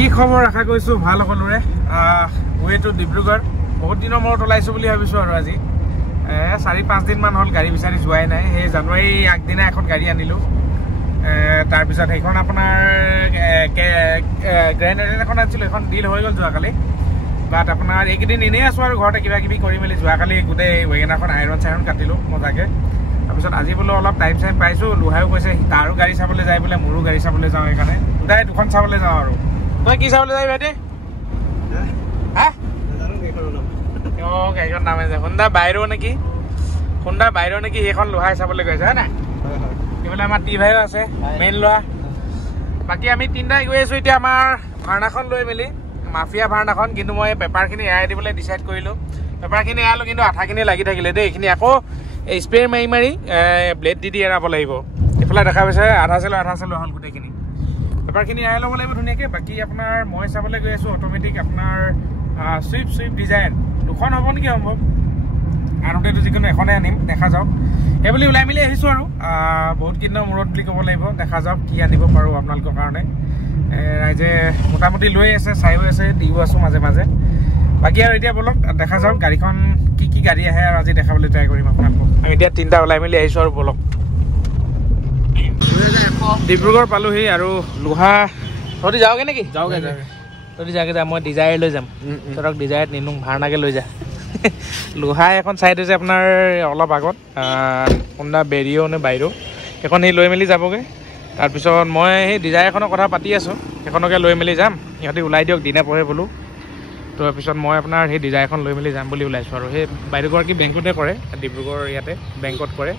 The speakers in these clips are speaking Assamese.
কি খবৰ আশা কৰিছো ভাল সকলোৰে ওয়ে টু ডিব্ৰুগড় বহুত দিনৰ মূৰত ওলাইছো বুলি ভাবিছো আৰু আজি 4-5 দিন মান হল গাড়ী বিচাৰি যোৱাই নাই হে জানুৱাৰী আগদিনা এখন গাড়ী আনিলো তাৰ পিছত এখন আপোনাৰ গ্ৰেণ্ড এখন আছিল এখন ডিল হৈ গল যোৱাকালি বাট আপোনাৰ এইকেইদিন এনেই আছো আৰু ঘৰতে কিবা কিবি কৰি মেলি যোৱাকালি গোটেই ৱেগনাৰখন আইৰন চাইৰন কাটিলো মজাকে তাৰপিছত আজি বোলো অলপ টাইম চাইম পাইছো লুহাইও কৈছে তাৰো গাড়ী চাবলৈ যায় বোলে মোৰো গাড়ী চাবলৈ যাওঁ সেইকাৰণে দুটাই দুখন চাবলৈ যাওঁ আৰু তই কি চাবলৈ যাবি ভাইটি হা গাড়ীখন নামে যে হোণ্ডা বাইৰো নেকি সেইখন লোহাই চাবলৈ গৈছে হয় নাই এইফালে আমাৰ টি ভাইও আছে মেইন লোহা বাকী আমি তিনিটাই গৈ আছো এতিয়া আমাৰ ভাৰ্ণাখন লৈ মেলি মাফিয়া ভাৰ্ণাখন কিন্তু মই পেপাৰখিনি এৰাই দিবলৈ ডিচাইড কৰিলোঁ পেপাৰখিনি এৰালোঁ কিন্তু আঠাখিনি লাগি থাকিলে দেই এইখিনি আকৌ স্প্ৰে মাৰি মাৰি ব্লেড দি এৰাব লাগিব এইফালে দেখা পাইছে আধা চেলো হ'ল গোটেইখিনি পেপাৰখিনি এৰাই ল'ব লাগিব ধুনীয়াকৈ বাকী আপোনাৰ মই চাবলৈ গৈ আছোঁ অট'মেটিক আপোনাৰ চুইফ্ট ডিজায়াৰ দুখন হ'ব নেকি সম্ভৱ আনোতেতো যিকোনো এখনে আনিম দেখা যাওক এইবুলি ওলাই মেলি আহিছোঁ আৰু বহুত কেইদিনৰ মূৰত বুলি ক'ব লাগিব দেখা যাওক কি আনিব পাৰোঁ আপোনালোকৰ কাৰণে ৰাইজে মোটামুটি লৈ আছে চাইও আছে দিও আছোঁ মাজে মাজে বাকী আৰু এতিয়া বলক দেখা যাওক গাড়ীখন কি গাড়ী আহে আৰু আজি দেখাবলৈ ট্ৰাই কৰিম আপোনালোকক আমি এতিয়া তিনিটা ওলাই মেলি আহিছোঁ আৰু বলক ডিব্ৰুগড় পালোহি আৰু লোহা তহঁতি যাওঁগে নেকি যাওঁগে তহঁতি যাওঁগে যা মই ডিজায়াৰ লৈ যাম তহঁতক ডিজায়াৰত নিনো ভাৰ্ণাকে লৈ যা লোহা এখন চাই থৈছে আপোনাৰ অলপ আগত হোণ্ডা বেৰিঅ' নে বাইৰো সেইখন সেই লৈ মেলি যাবগৈ তাৰপিছত মই সেই ডিজায়াৰখনৰ কথা পাতি আছোঁ সেইখনকে লৈ মেলি যাম সিহঁতি ওলাই দিয়ক দিনে পঢ়ে বোলো তাৰপিছত মই আপোনাৰ সেই ডিজায়াৰখন লৈ মেলি যাম বুলি ওলাইছোঁ আৰু সেই বাইদেউগৰাকী বেংকতে কৰে ডিব্ৰুগড় ইয়াতে বেংকত কৰে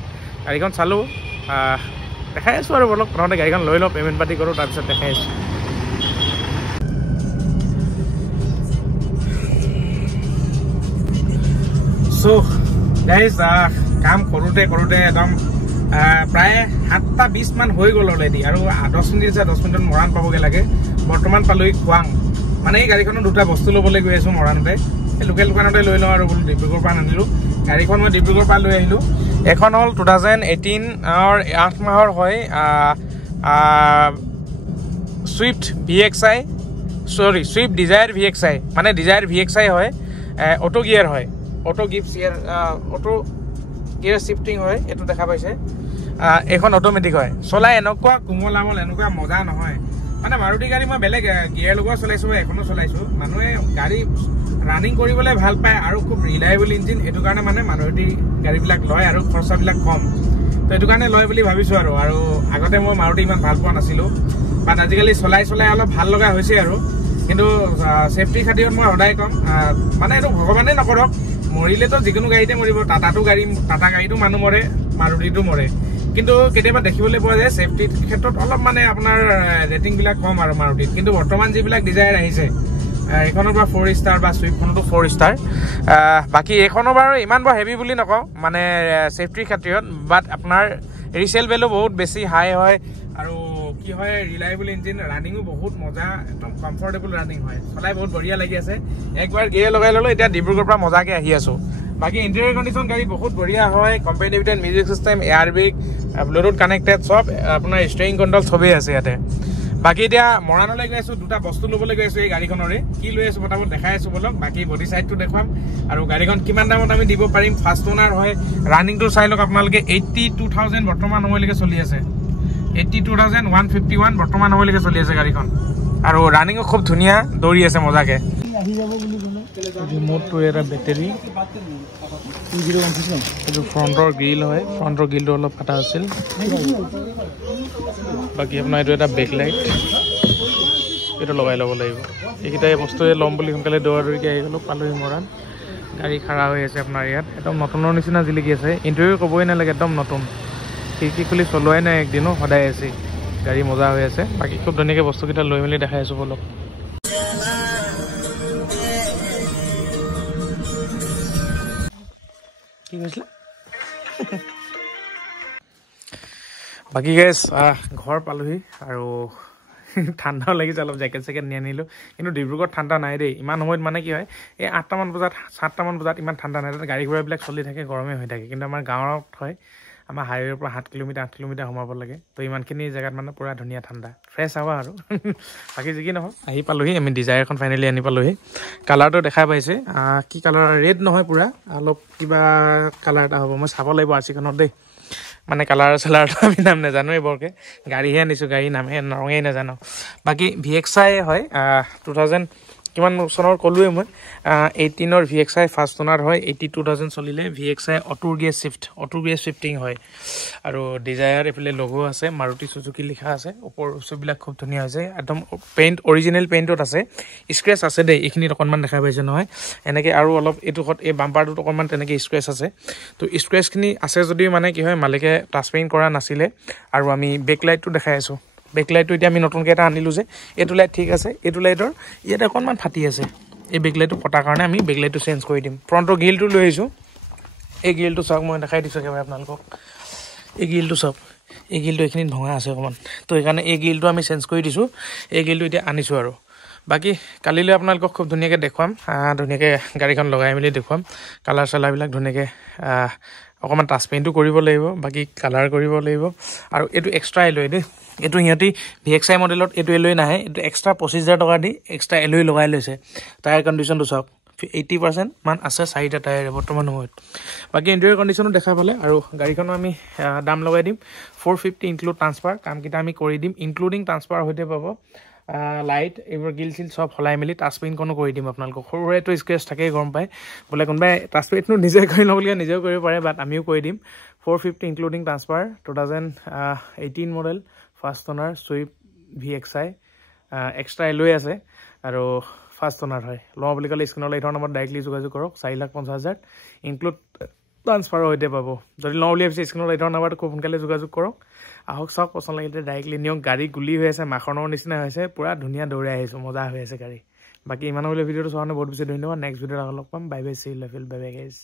গাড়ীখন চালোঁ দেখাই আছোঁ আৰু বলক প্ৰথমতে গাড়ীখন লৈ লওঁ পে'মেণ্ট পাতি কৰোঁ তাৰপিছত দেখাই আছোঁ চ' গাইজ কাম কৰোঁতে একদম প্ৰায় 7:20 মান হৈ গ'ল অলৰেডি আৰু 10 মিনিট আছে 10 মিনিটত মৰাণ পাবগৈ লাগে বৰ্তমান পালোহি খোৱাং মানে এই গাড়ীখনৰ দুটা বস্তু ল'বলৈ গৈ আছোঁ মৰাণতে এই লোকেল দোকানতে লৈ লওঁ আৰু বোলো ডিব্ৰুগড়ৰ পৰা আনিলোঁ গাড়ীখন মই ডিব্ৰুগড়ৰ পৰা লৈ আহিলোঁ এখন হ'ল 2018 8 মাহৰ হয় চুইফ্ট ডিজায়াৰ VXI মানে ডিজায়াৰ VXI হয় অটো গিয়াৰ হয় অটো গিয়াৰ শিফটিং হয় এইটো দেখা পাইছে এইখন অট'মেটিক হয় চলাই এনেকুৱা কোমল আমল এনেকুৱা মজা নহয় মানে মাৰুতি গাড়ী মই বেলেগ গিয়াৰ লগোৱা চলাইছোঁ এখনো চলাইছোঁ মানুহে গাড়ী ৰানিং কৰিবলৈ ভাল পায় আৰু খুব ৰিলায়েবল ইঞ্জিন এইটো কাৰণে মানে মাৰুতি গাড়ীবিলাক লয় আৰু খৰচাবিলাক কম তো এইটো কাৰণে লয় বুলি ভাবিছোঁ আৰু আগতে মই মাৰুতি ইমান ভাল পোৱা নাছিলোঁ বাট আজিকালি চলাই অলপ ভাল লগা হৈছে আৰু কিন্তু ছেফটিৰ খাতিৰত মই সদায় ক'ম মানে এইটো ভগৱানে নকৰক মৰিলেতো যিকোনো গাড়ীতে মৰিব টাটা গাড়ীটো মানুহ মৰে মাৰুতিটো মৰে কিন্তু কেতিয়াবা দেখিবলৈ পোৱা যায় ছেফটিৰ ক্ষেত্ৰত অলপ মানে আপোনাৰ ৰেটিংবিলাক কম আৰু মাৰুতিত কিন্তু বৰ্তমান যিবিলাক ডিজায়াৰ আহিছে এইখনৰ পৰা 4 ষ্টাৰ বা চুইফ্টখনতো 4 ষ্টাৰ বাকী এইখনৰ বাৰু ইমান বৰ হেভি বুলি নকওঁ মানে ছেফটিৰ খাতিৰত বাট আপোনাৰ ৰিচেল ভেলু বহুত বেছি হাই হয় আৰু কি হয় ৰিলায়েবল ইঞ্জিন ৰানিঙো বহুত মজা একদম কমফৰ্টেবল ৰানিং হয় চলাই বহুত বঢ়িয়া লাগি আছে একবাৰ গিয়াৰ লগাই ল'লোঁ এতিয়া ডিব্ৰুগড়ৰ পৰা মজাকৈ আহি আছোঁ বাকী ইণ্টেৰিয়ৰ কণ্ডিশ্যন গাড়ী বহুত বঢ়িয়া হয় competitive music system airbag Bluetooth connected চব আপোনাৰ ষ্টেৰিং কণ্ট্ৰল চবেই আছে ইয়াতে বাকী এতিয়া মৰাণলৈ গৈ আছোঁ দুটা বস্তু ল'বলৈ গৈ আছোঁ এই গাড়ীখনৰে কি লৈ আছোঁ পটাপট দেখাই আছোঁ বলক বাকী বডি চাইডটো দেখুৱাম আৰু গাড়ীখন কিমান দামত আমি দিব পাৰিম ফাৰ্ষ্ট অ'নাৰ হয় ৰানিংটো চাই লওক আপোনালোকে 82,000 বৰ্তমান সময়লৈকে চলি আছে 82,151 বৰ্তমান সময়লৈকে চলি আছে গাড়ীখন আৰু ৰানিঙো খুব ধুনীয়া দৌৰি আছে মজাকে ৰিম'টটো এটা বেটেৰী এইটো ফ্ৰণ্টৰ গ্ৰিল হয় ফ্ৰণ্টৰ গ্ৰিলটো অলপ ফাটা আছিল বাকী আপোনাৰ এইটো এটা বেক লাইট এইটো লগাই ল'ব লাগিব এইকেইটাই বস্তুৱে ল'ম বুলি সোনকালে দৌৰাদৌৰিকৈ আহি গ'লোঁ পালোহি মৰাণ গাড়ী খাৰা হৈ আছে আপোনাৰ ইয়াত একদম নতুনৰ নিচিনা জিলিকি আছে ইণ্টাৰভিউ ক'বই নালাগে একদম নতুন খিৰিকী খুলি চলোৱাই নাই একদিনো সদায় আছে গাড়ী মজা হৈ আছে বাকী খুব ধুনীয়াকৈ বস্তুকেইটা লৈ মেলি দেখাই আছোঁ বলক কি কৈছিলে বাকী গাইজ ঘৰ পালোহি আৰু ঠাণ্ডাও লাগিছে অলপ জেকেট চেকেট নিয়ে আনিলোঁ কিন্তু ডিব্ৰুগড়ত ঠাণ্ডা নাই দেই ইমান সময়ত মানে কি হয় এই 8টামান বজাত 7টামান বজাত ইমান ঠাণ্ডা নাই গাড়ী ঘোঁৰাবিলাক চলি থাকে গৰমেই হৈ থাকে কিন্তু আমাৰ গাঁৱত হয় আমাৰ হাইৱেৰ পৰা 7 কিলোমিটাৰ 8 কিলোমিটাৰ সোমাব লাগে তো ইমানখিনি জেগাত মানে পুৰা ধুনীয়া ঠাণ্ডা ফ্ৰেছ হাৱা আৰু বাকী যি কি নহওক আহি পালোহি আমি ডিজায়াৰ এখন ফাইনেলি আনি পালোহি কালাৰটো দেখা পাইছে কি কালাৰ ৰেড নহয় পুৰা অলপ কিবা কালাৰ এটা হ'ব মই চাব লাগিব আৰচিখনত দেই মানে কালাৰ চালাৰটো আমি নাম নাজানোৱে বৰকে গাড়ীহে আনিছোঁ গাড়ী নামহে ৰঙেই নাজানো বাকী VXI হয় 2000 কিমান চনৰ ক'লোৱে মই 18ৰ VXI ফাৰ্ষ্ট অনাৰ হয় 82,000 চলিলে VXI অটো গিয়াৰ শিফটিং হয় আৰু ডিজায়াৰ এফালে লোগো আছে মাৰুতি সুজুকি লিখা আছে ওপৰ বস্তুবিলাক খুব ধুনীয়া হৈছে একদম পেইণ্ট অৰিজিনেল পেইণ্টত আছে স্ক্ৰেচ আছে দেই এইখিনিত অকণমান দেখা পাইছে নহয় এনেকৈ আৰু অলপ এইটোত এই বাম্পাৰটোত অকণমান তেনেকৈ স্ক্ৰেচ আছে তো স্ক্ৰেচখিনি আছে যদিও মানে কি হয় মালিকে টাচ পেইণ্ট কৰা নাছিলে আৰু আমি বেকলাইটটো দেখাই আছোঁ বেকলাইটটো এতিয়া আমি নতুনকৈ এটা আনিলোঁ যে এইটো লাইট ঠিক আছে এইটো লাইটৰ ইয়াত অকণমান ফাটি আছে এই বেকলাইটটো ফটাৰ কাৰণে আমি বেকলাইটটো চেঞ্জ কৰি দিম ফ্ৰণ্টৰ গ্ৰিলটো লৈ আহিছোঁ এই গ্ৰিলটো চাওক মই দেখাই দিছোঁ একেবাৰে আপোনালোকক এই গ্ৰিলটো চাওক এই গ্ৰিলটো এইখিনিত ভঙা আছে অকণমান তো সেইকাৰণে এই গ্ৰিলটো আমি চেঞ্জ কৰি দিছোঁ এই গ্ৰিলটো এতিয়া আনিছোঁ আৰু বাকী কালিলৈ আপোনালোকক খুব ধুনীয়াকৈ দেখুৱাম ধুনীয়াকৈ গাড়ীখন লগাই মেলি দেখুৱাম কালাৰ চালাৰবিলাক ধুনীয়াকৈ অকণমান টাচ পেইণ্টটো কৰিব লাগিব বাকী কালাৰ কৰিব লাগিব আৰু এইটো এক্সট্ৰা এলয় দেই এইটো সিহঁতি VXI মডেলত এইটো এলয় নাহে এইটো এক্সট্ৰা 25,000 টকা দি এক্সট্ৰা এলয় লগাই লৈছে টায়াৰ কণ্ডিশ্যনটো চাওক 80% মান আছে 4টা টায়াৰ বৰ্তমান সময়ত বাকী ইণ্টেৰিয়ৰ কণ্ডিশ্যনো দেখা পালে আৰু গাড়ীখনো আমি দাম লগাই দিম 450 ইনক্লুড ট্ৰান্সফাৰ কামকেইটা আমি কৰি দিম ইনক্লুডিং ট্ৰান্সফাৰ সৈতে পাব লাইট এইবোৰ গিল চিল চব সলাই মেলি টাচ পেইণ্টখনো কৰি দিম আপোনালোকক সৰু সুৰাটো স্ক্ৰেচ থাকেই গম পায় বোলে কোনোবাই টাচ পেইণ্টটো নিজে কৰি ল'বলগীয়া নিজেও কৰিব পাৰে বাট আমিও কৰি দিম 450 ইনক্লুডিং ট্ৰান্সফাৰ 2018 মডেল ফাৰ্ষ্ট অনাৰ চুইফ্ট VXI এক্সট্ৰা এলয় আছে আৰু ফাৰ্ষ্ট অনাৰ হয় লওঁ বুলি ক'লে স্ক্ৰীনৰ লাইটৰ নামত ডাইৰেক্টলি যোগাযোগ কৰক 4,50,000 ইনক্লুড ট্ৰান্সফাৰৰ সৈতে পাব যদি লওঁ বুলি ভাবিছে স্ক্ৰীনৰ লাইটৰ নাম্বাৰটো খুব সোনকালে যোগাযোগ কৰক আহক চাওক পচন্দ লাগিলে ডাইৰেক্টলি নিয়ক গাড়ী গুলি হৈ আছে মাখনৰ নিচিনা হৈছে পুৰা ধুনীয়া দৌৰাই আহিছোঁ মজা হৈ আছে গাড়ী বাকী ইমানৰ ভিডিঅ'টো চোৱাৰ কাৰণে বহুত বেছি ধন্যবাদ নেক্সট ভিডিঅ'ত লগ পাম bye bye see you bye bye guys